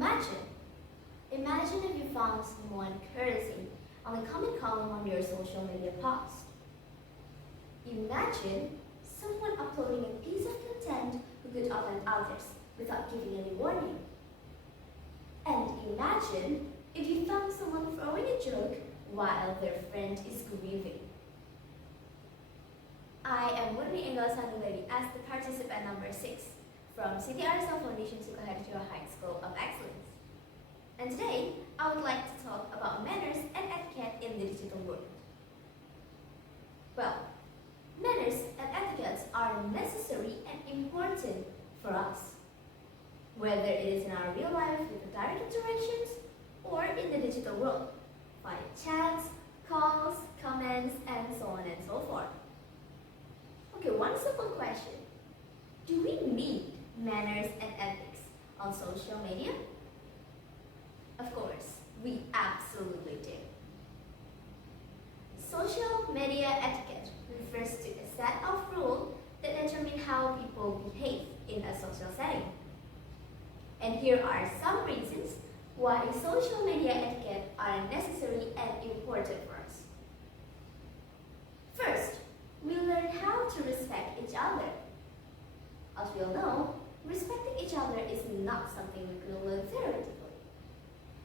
Imagine if you found someone cursing on a comment column on your social media post. Imagine someone uploading a piece of content who could offend others without giving any warning. And imagine if you found someone throwing a joke while their friend is grieving. I am Murni Enggal Sanubari as the participant number 6 from ARSA Foundation Sukoharjo High School of Excellence. And today, I would like to talk about manners and etiquette in the digital world. Well, manners and etiquettes are necessary and important for us, whether it is in our real life with the direct interactions or in the digital world, via chats, calls, comments, and so on and so forth. Okay, one simple question. Do we need manners and ethics on social media? Of course, we absolutely do. Social media etiquette refers to a set of rules that determine how people behave in a social setting. And here are some reasons why social media etiquette are necessary and important for us. First, we learn how to respect each other. As we all know, respecting each other is not something we can learn theoretically.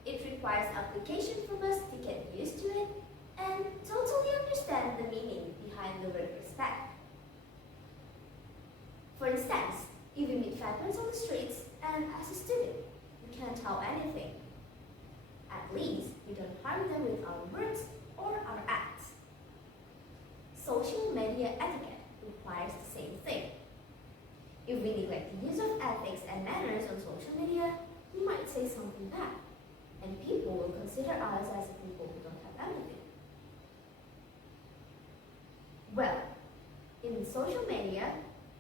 It requires application from us to get used to it and totally understand the meaning behind the word respect. For instance, if we meet fat ones on the streets and as a student, we can't help anything. At least we don't harm them with our words or our acts. Social media etiquette requires the same thing. If we neglect the use of ethics and manners on social media, we might say something bad, and people will consider us as people who don't have empathy. Well, in social media,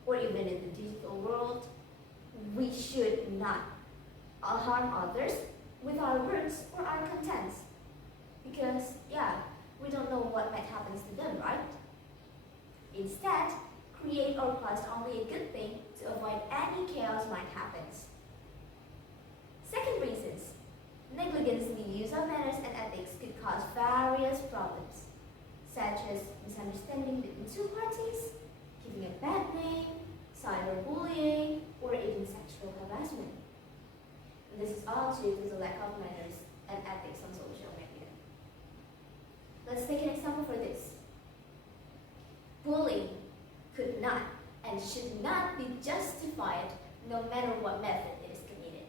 or even in the digital world, we should not harm others with our words or our contents. Because, we don't know what might happen to them, right? Instead, create or post only a good thing to avoid any chaos might happen. Second reasons. Negligence in the use of manners and ethics could cause various problems, such as misunderstanding between two parties, giving a bad name, cyberbullying, or even sexual harassment. And this is all due to the lack of manners and ethics on social media. Let's take an example for this. Bullying could not and should not be justified no matter what method it is committed.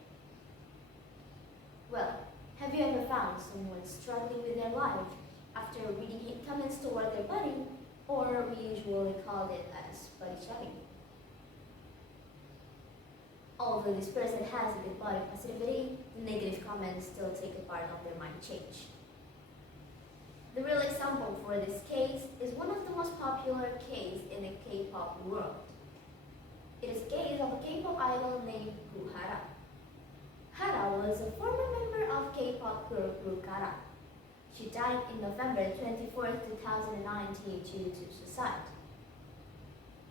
Well, have you ever found someone struggling with their life after reading hate comments toward their body, or we usually call it as body shaming? Although this person has a good body positivity, the negative comments still take a part of their mind change. The real example for this case is one of the most popular cases in the K-pop world. It is a case of a K-pop idol named Sukoharjo. Hara was a former member of K-pop group Kara. She died in November 24, 2019 due to suicide.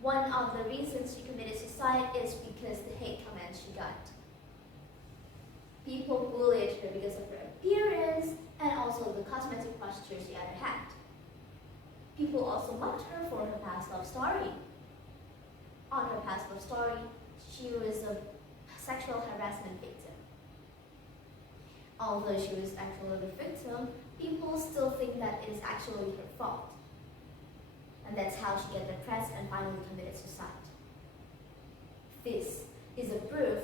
One of the reasons she committed suicide is because the hate comments she got. People bullied her because of her appearance and also the cosmetic posture she had. People also mocked her for her past love story. On her past love story, she was a sexual harassment victim. Although she was actually the victim, people still think that it is actually her fault. And that's how she got depressed and finally committed suicide. This is a proof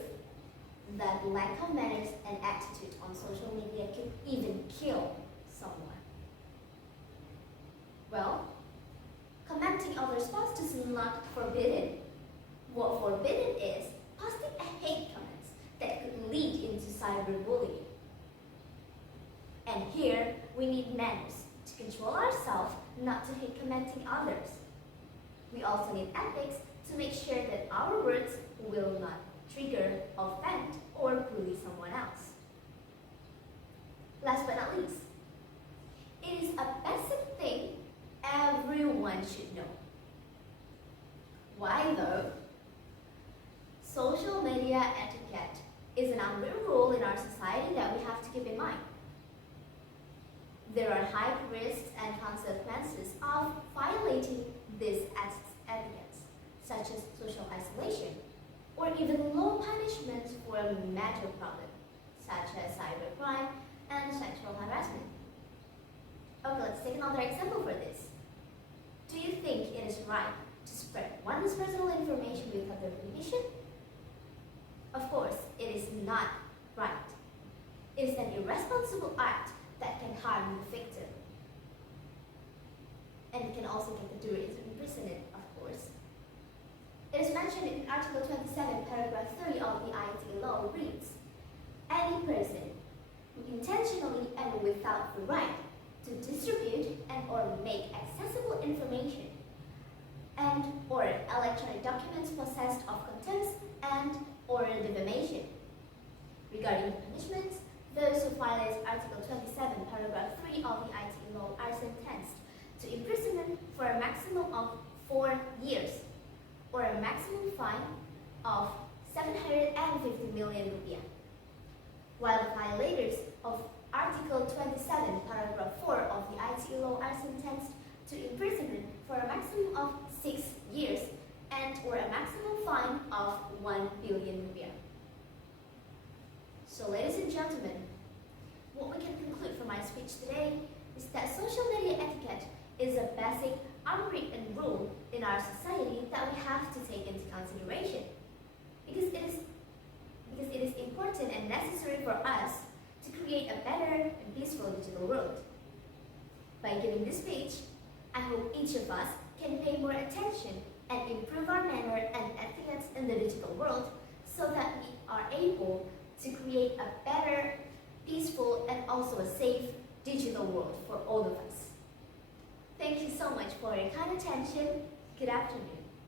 that lack of manners and attitude on social media can even kill someone. Well, commenting others' posts is not forbidden. What forbidden is posting a hate comments that could lead into cyberbullying. And here, we need manners to control ourselves not to hate commenting others. We also need ethics to make sure that our words will not trigger, offend, or bully someone else. Last but not least, it is a basic thing everyone should know. Why though? Social media etiquette is an unwritten rule in our society that we have to keep in mind. There are high risks and consequences of violating these etiquettes, such as social isolation, or even low punishments for a major problem, such as cybercrime and sexual harassment. Okay, let's take another example for this. Do you think it is right to spread one's personal information without their permission? Of course, it is not right. It is an irresponsible act that can harm the victim. And it can also get the doer into imprisonment, of course. It is mentioned in Article 27, paragraph 3 of the IT law reads, any person who intentionally and without the right to distribute and or make accessible information and or electronic documents possessed of contempt and or defamation. Regarding the punishments, those who violate Article 27, paragraph 3 of the IT law are sentenced to imprisonment for a maximum of 4 years or a maximum fine of 750 million rupiah, while the violators of Article 27, paragraph 4 of the IT law are sentenced to imprisonment for a maximum of 6 years and or a maximum fine of 1 billion rupiah. So ladies and gentlemen, what we can conclude from my speech today is that social media etiquette is a basic unwritten rule in our society that we have to take into consideration because it is important and necessary for us to create a better and peaceful digital world. By giving this speech, I hope each of us can pay more attention and improve our manner and etiquette in the digital world so that we are able to create a better, peaceful, and also a safe digital world for all of us. Thank you so much for your kind attention. Good afternoon.